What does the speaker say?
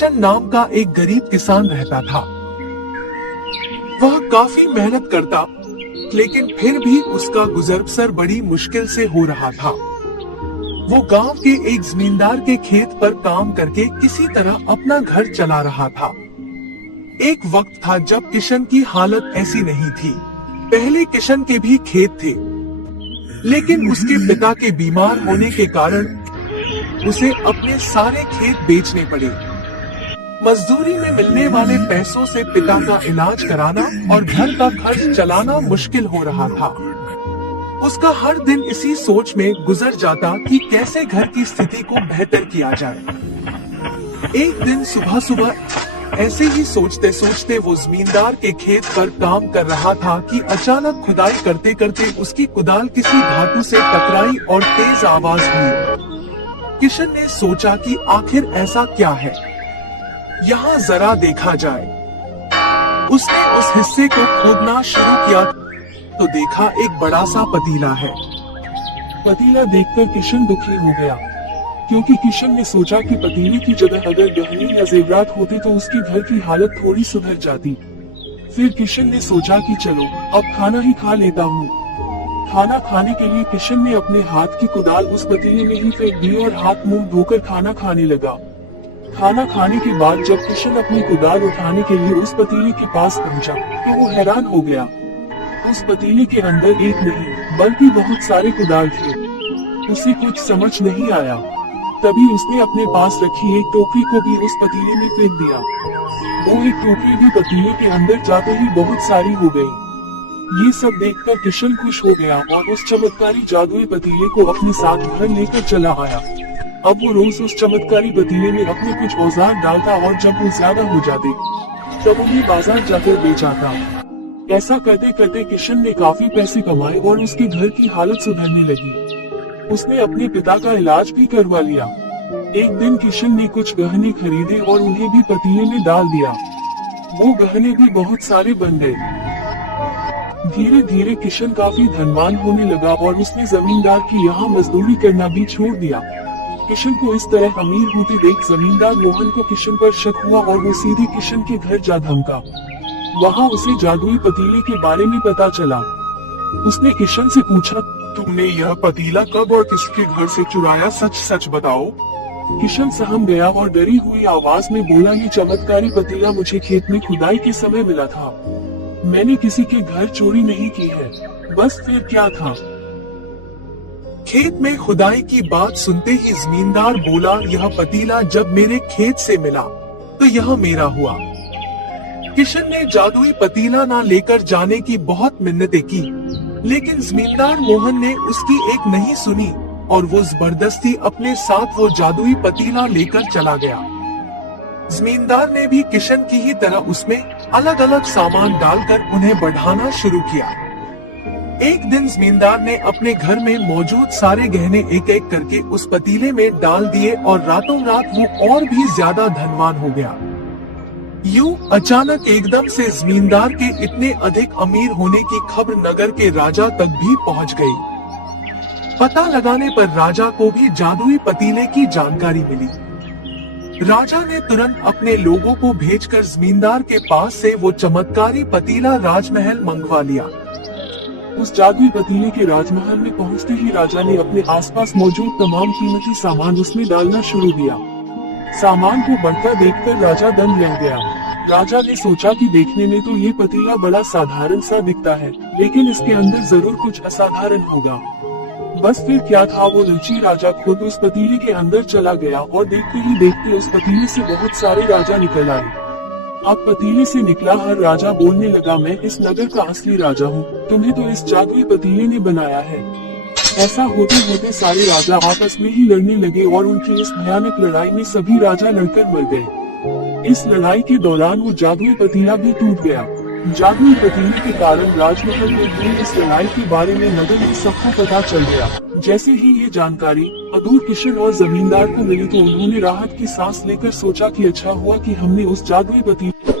किशन नाम का एक गरीब किसान रहता था। वह काफी मेहनत करता, लेकिन फिर भी उसका गुजर बसर बड़ी मुश्किल से हो रहा था। वो गांव के एक जमींदार के खेत पर काम करके किसी तरह अपना घर चला रहा था। एक वक्त था जब किशन की हालत ऐसी नहीं थी। पहले किशन के भी खेत थे, लेकिन उसके पिता के बीमार होने के कारण उसे अपने सारे खेत बेचने पड़े। मजदूरी में मिलने वाले पैसों से पिता का इलाज कराना और घर का खर्च चलाना मुश्किल हो रहा था। उसका हर दिन इसी सोच में गुजर जाता कि कैसे घर की स्थिति को बेहतर किया जाए। एक दिन सुबह सुबह ऐसे ही सोचते सोचते वो जमींदार के खेत पर काम कर रहा था कि अचानक खुदाई करते करते उसकी कुदाल किसी धातु से टकराई और तेज आवाज हुई। किशन ने सोचा कि आखिर ऐसा क्या है, यहाँ जरा देखा जाए। उसने उस हिस्से को खोदना शुरू किया तो देखा एक बड़ा सा पतीला है। पतीला देखकर किशन दुखी हो गया, क्योंकि किशन ने सोचा कि पतीले की जगह अगर गहने या जेवरात होते तो उसके घर की हालत थोड़ी सुधर जाती। फिर किशन ने सोचा कि चलो अब खाना ही खा लेता हूँ। खाना खाने के लिए किशन ने अपने हाथ की कुदाल उस पतीले में ही फेंक दी और हाथ मुंह धोकर खाना खाने लगा। खाना खाने के बाद जब किशन अपनी कुदाल उठाने के लिए उस पतीले के पास पहुंचा, तो वो हैरान हो गया। उस पतीले के अंदर एक नहीं बल्कि बहुत सारे कुदाल थे। उसे कुछ समझ नहीं आया। तभी उसने अपने पास रखी एक टोकरी को भी उस पतीले में फेंक दिया। वो एक टोकरी भी पतीले के अंदर जाते ही बहुत सारी हो गई। ये सब देखकर किशन खुश हो गया और उस चमत्कारी जादुई पतीले को अपने साथ घर लेकर चला आया। अब वो रोज उस चमत्कारी पतीले में अपने कुछ औजार डालता और जब वो ज्यादा हो जाते तब उन्हें बाजार जाकर बेचाता। ऐसा करते करते किशन ने काफी पैसे कमाए और उसके घर की हालत सुधरने लगी। उसने अपने पिता का इलाज भी करवा लिया। एक दिन किशन ने कुछ गहने खरीदे और उन्हें भी पतीले में डाल दिया। वो गहने भी बहुत सारे बन गए। धीरे धीरे किशन काफी धनवान होने लगा और उसने जमींदार की यहाँ मजदूरी करना भी छोड़ दिया। किशन को इस तरह अमीर होते देख जमींदार मोहन को किशन पर शक हुआ और वो सीधे किशन के घर जा धमका। वहाँ उसे जादुई पतीले के बारे में पता चला। उसने किशन से पूछा, तुमने यह पतीला कब और किसके घर से चुराया, सच सच बताओ। किशन सहम गया और डरी हुई आवाज में बोला, ये चमत्कारी पतीला मुझे खेत में खुदाई के समय मिला था। मैंने किसी के घर चोरी नहीं की है। बस फिर क्या था। खेत में खुदाई की बात सुनते ही जमींदार बोला, यह पतीला जब मेरे खेत से मिला तो यह मेरा हुआ। किशन ने जादुई पतीला ना लेकर जाने की बहुत मिन्नतें की, लेकिन जमींदार मोहन ने उसकी एक नहीं सुनी और वो जबरदस्ती अपने साथ वो जादुई पतीला लेकर चला गया। जमींदार ने भी किशन की ही तरह उसमें अलग अलग सामान डालकर उन्हें बढ़ाना शुरू किया। एक दिन जमींदार ने अपने घर में मौजूद सारे गहने एक एक करके उस पतीले में डाल दिए और रातों रात वो और भी ज्यादा धनवान हो गया। यूं अचानक एकदम से जमींदार के इतने अधिक अमीर होने की खबर नगर के राजा तक भी पहुंच गई। पता लगाने पर राजा को भी जादुई पतीले की जानकारी मिली। राजा ने तुरंत अपने लोगों को भेजकर जमींदार के पास से वो चमत्कारी पतीला राजमहल मंगवा लिया। उस जादुई पतीले के राजमहल में पहुंचते ही राजा ने अपने आसपास मौजूद तमाम कीमती सामान उसमें डालना शुरू किया। सामान को बढ़ता देखकर राजा दंग रह गया। राजा ने सोचा कि देखने में तो ये पतीला बड़ा साधारण सा दिखता है, लेकिन इसके अंदर जरूर कुछ असाधारण होगा। बस फिर क्या था, वो रुचि राजा खुद उस पतीले के अंदर चला गया और देखते ही देखते उस पतीले से बहुत सारे राजा निकल आए। अब पतीले से निकला हर राजा बोलने लगा, मैं इस नगर का असली राजा हूँ, तुम्हें तो इस जादुई पतीले ने बनाया है। ऐसा होते होते सारे राजा आपस में ही लड़ने लगे और उनकी इस भयानक लड़ाई में सभी राजा लड़कर मर गए। इस लड़ाई के दौरान वो जादुई पतीला भी टूट गया। जादुई पतीले के कारण राजमहल में हुई इस लड़ाई के बारे में नगर में सबको पता चल गया। जैसे ही ये जानकारी अधूर किशन और जमींदार को मिली तो उन्होंने राहत की सांस लेकर सोचा कि अच्छा हुआ कि हमने उस जादुई पतीले